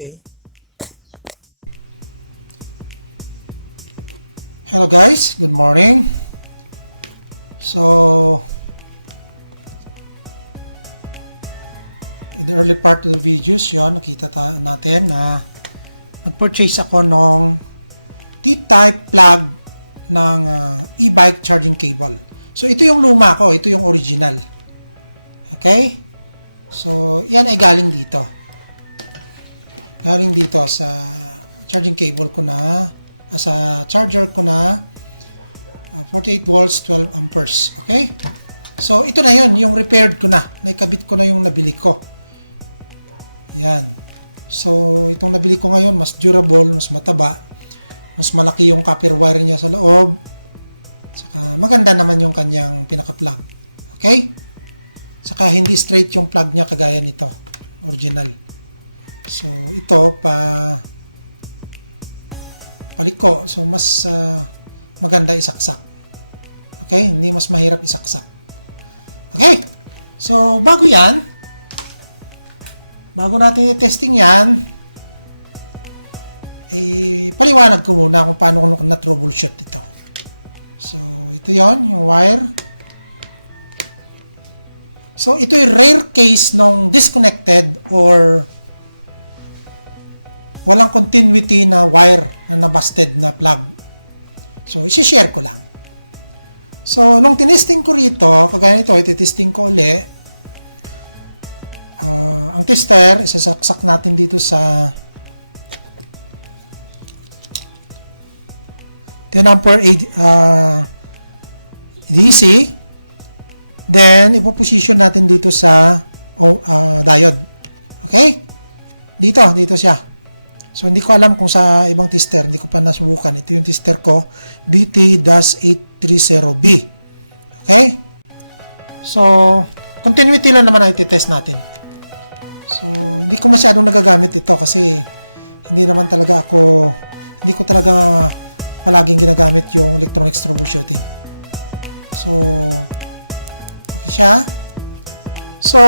Okay. Hello guys, good morning. So, in the early part of the videos, yon nakita natin na nag-purchase ako ng T-type plug ng e-bike charging cable. So, ito yung luma ko, ito yung original. Okay? So, yan ay galing dito. Galing dito sa charging cable ko na, sa charger ko na 48 volts, 12 amperes. Okay? So, ito na yon, yung repaired ko na. Naikabit ko na yung nabili ko. Yan. So, itong nabili ko ngayon, mas durable, mas mataba. Mas malaki yung copper wire niya sa loob. Saka, maganda naman yung kanyang pinaka-plug. Okay? Saka, hindi straight yung plug niya kagaya nito. Original. So, ito, paliko. So, mas maganda isaksak. Okay? Hindi mas mahirap isaksak. Okay? So, bago natin i-testing yan, paliwanag ko muna kung paano ko na-troubleshoot ito. So, ito yon yung wire. So, ito yung rare case ng disconnected or walang continuity na wire na nabusted na plug. So, isi-share ko lang. So, nung tinesting ko rito, kagaya nito, iti-testing ko uli. Ang tester, isasaksak natin dito sa 10 ampere DC. Then, ipoposition natin dito sa diode. Okay? Dito siya. So, hindi ko alam kung sa ibang tester, hindi ko pa nasubukan. Ito yung tester ko, DT-830B. Okay? So, continuity lang naman ang iti-test natin. So, hindi ko masyadong nagagamit ito kasi hindi ko talaga palaging ginagamit yung electronics troubleshooting. So, okay siya. So,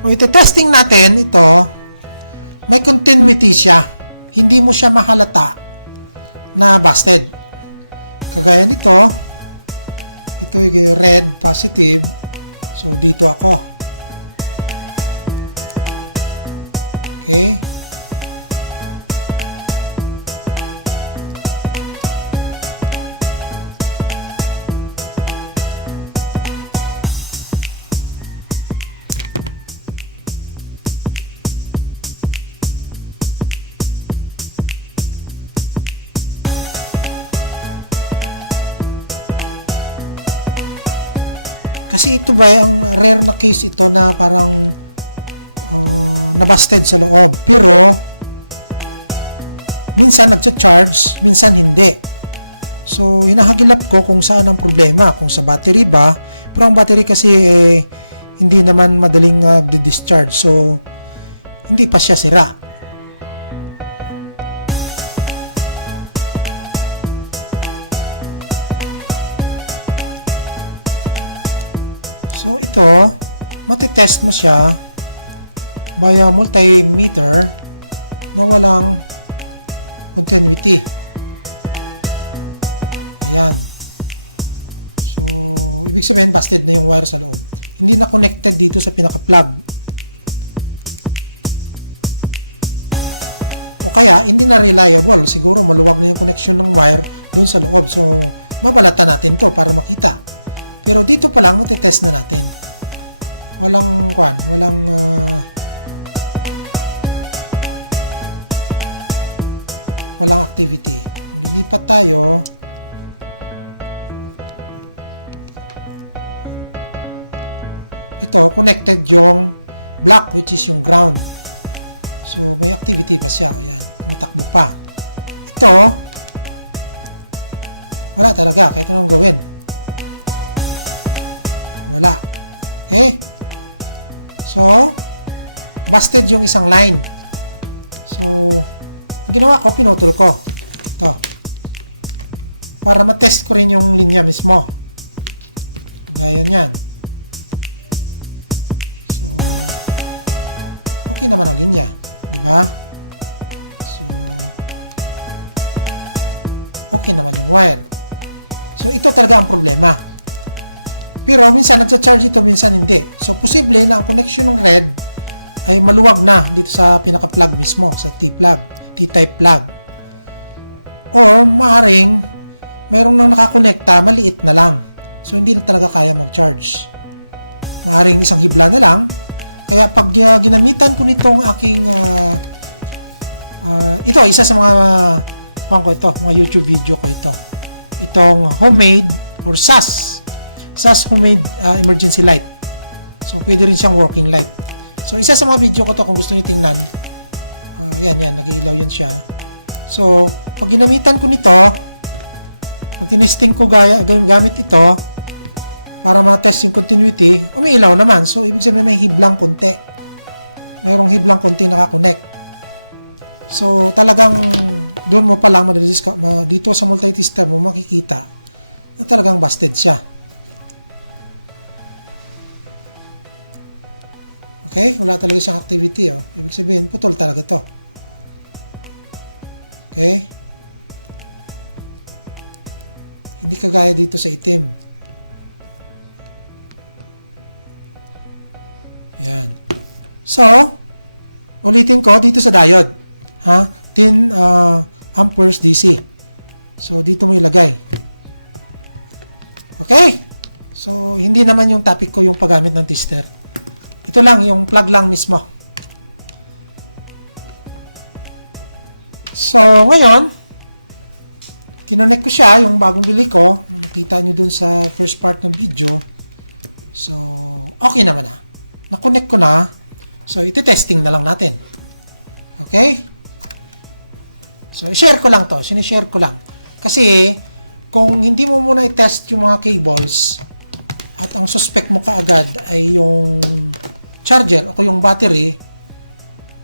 kung iti-testing natin ito, may continuity siya. Hindi mo siya mahalata na busted. Kagaya nito, ito yung red positive. So, dito ako. Okay. Kasi ito ba, ang rare na case ito na parang nabusted sa loob. Pero, minsan nagcha-charge, minsan hindi. So, hinahagilap ko kung saan ang problema. Kung sa battery ba. Pero ang battery kasi hindi naman madaling discharge. So, hindi pa siya sira. So, ito, matitest mo siya via multimeter na walang continuity. Ayan. So, ibig sabihin, busted na yung wire sa loob. Hindi na connected dito sa pinaka-plug. O kaya, hindi na reliable. Siguro, maluwag na yung connection ng wire dun sa loob. So, babalatan natin to para makita. Pero dito pa lang, matitest na natin. Walang activity. Lilipat tayo. Ito, connected yung black, which is yung ground. So, may activity pa siya. Ayan, matakbo pa. Ito, wala talaga. Kahit anong gawin. Wala. Okay? So, busted yung isang line. So, ang ginawa ko, pinutol ko. Ito. Para matest ko rin yung linya mismo. Gaya yan. So, okay naman ang linya, di ba? So, okay naman yung wire. So, ito talaga ang problema. Pero minsan nagcha-charge ito, minsan hindi. So, posible na ang connection ng red ay maluwag na dito sa pinaka-plug mismo, sa T-plug, T-type plug. Or, maaring, mayroong nang nakakonekta, maliit na lang. So, hindi na talaga kaya mag-charge. Maaring isang hibla na lang. Kaya pag ginamitan ko nitong aking ito, isa sa mga mga YouTube video ko ito. Itong homemade or SAS homemade emergency light. So, pwede rin siyang working light. So, isa sa mga video ko to kung gusto niyo tingnan. Yan, nag-iilaw yan siya. So, pag ginamitan ko nito, pag tinesting ko gamit ito, para ma-test yung continuity, umiilaw naman. So, ibig sabihin may hiblang konti. Mayroong hiblang konti nakakonect. So, talagang doon mo pa lang dito sa multi-tester mo makikita na talagang busted siya. Okay? Wala talaga siyang activity. Oh. Ibig sabihin, putol talaga to. Okay? Hindi kagaya dito sa itim. Yan. So, ulitin ko dito sa diode. 10 amperes DC. So, dito mo ilagay. Okay? So, hindi naman yung topic ko yung paggamit ng tester. Ito lang, yung plug lang mismo. So, ngayon, kinonect ko siya, yung bagong bili ko. Makita nyo dun sa first part ng video. So, okay naman na. Na-connect ko na. So, iti-testing na lang natin. Okay? So, i-share ko lang to. Sinishare ko lang. Kasi, kung hindi mo muna i-test yung mga cables at ang suspect mo kaagad ay yung charger o yung battery,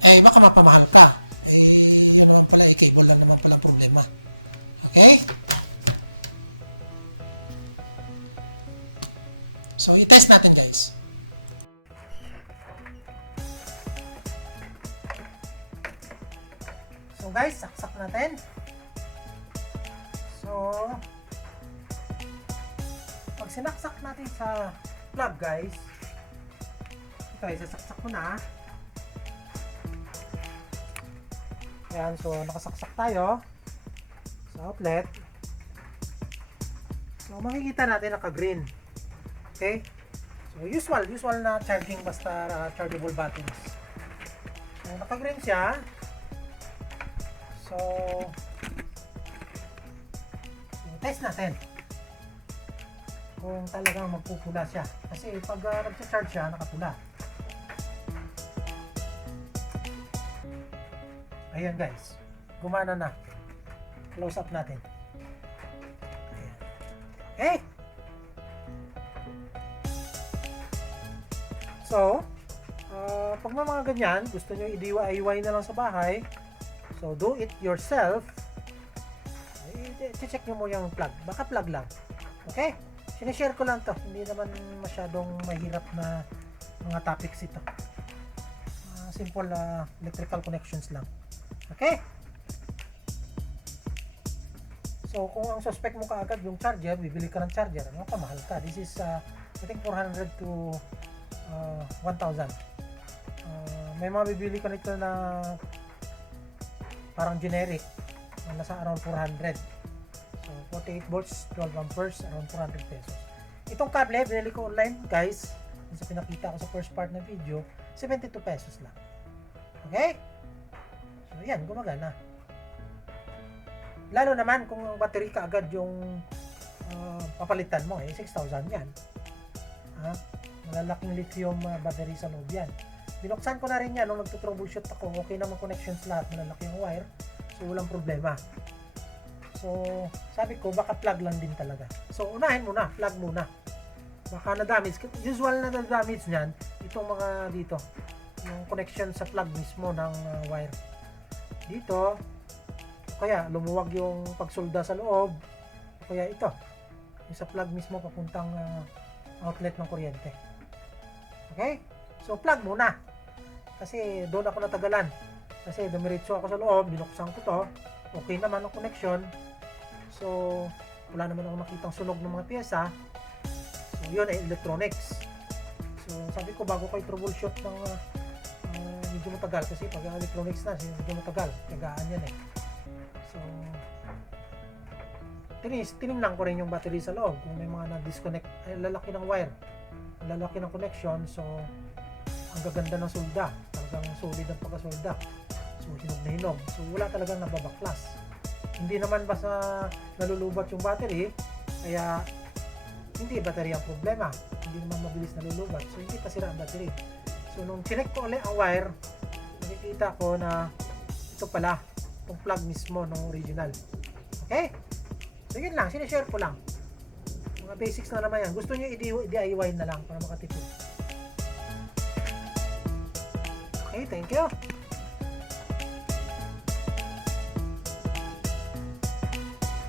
eh, baka mapamahal ka. Eh, yun naman pala, cable lang naman pala ang problema. Okay? So, i-test natin, guys. So guys, saksak natin. So, pag sinaksak natin sa plug guys, ito ay sasaksak ko na. Ayan, so nakasaksak tayo sa outlet. So makikita natin naka-green. Okay? So usual na charging basta chargeable batteries. So naka-green siya. So, test natin kung talagang magpupula siya. Kasi pag nag-charge siya, nakapula. Ayan guys, gumana na. Close up natin. Ayan. Okay? So, pag may mga ganyan, gusto nyo i-DIY na lang sa bahay, so, do it yourself. I-check nyo mo yung plug. Baka plug lang. Okay? Sinishare ko lang to. Hindi naman masyadong mahirap na mga topics ito. Simple electrical connections lang. Okay? So, kung ang suspect mo kaagad yung charger, bibili ka ng charger. Ano ka, mahal ka. This is, I think 400 to 1,000. May mga bibili ka nito na parang generic, nasa around 400. So, 48 volts, 12 amperes, around 400 pesos. Itong kable, binili ko online, guys. Sa pinakita ko sa first part ng video, 72 pesos lang. Okay? So, yan, gumagana. Lalo naman kung ang battery ka agad yung papalitan mo, 6,000 yan. Malalaking lithium battery sa loob yan. Binuksan ko na rin yan nung nagtutroubleshoot ako. Okay naman connections lahat, malalaki yung wire. So, walang problema. So, sabi ko, baka plug lang din talaga. So, unahin muna, plug muna. Baka na-damage. Usual na na-damage niyan, itong mga dito. Yung connection sa plug mismo ng wire. Dito, kaya lumuwag yung pagsolda sa loob. Kaya ito, yung sa plug mismo papuntang outlet ng kuryente. Okay? So, plug muna. kasi doon ako natagalan. Kasi dumiretso ako sa loob, binuksan ko to. Okay naman ang connection. So, wala naman ako makitang sunog ng mga pyesa. So, yun ay electronics. So, sabi ko bago ko i-troubleshoot ng medyo matagal kasi pag electronics na, medyo matagal. Tagaan yan eh. So, tinignan ko rin yung battery sa loob kung may mga na-disconnect, ay lalaki ng wire, lalaki ng connection. So, ang gaganda ng solda, talagang solid ang pagkasolda. So, hinog na hinog. So, wala talagang nababaklas. Hindi naman basta nalulubat yung battery, kaya hindi battery ang problema. Hindi naman mabilis nalulubat. So, hindi pa sira ang battery. So, nung chinek ko ulit ang wire, nakikita ko na ito pala, itong plug mismo ng original. Okay? So, yun lang. Sinishare ko lang. Mga basics na naman yan. Gusto nyo i-DIY na lang para makatipid. Okay, thank you.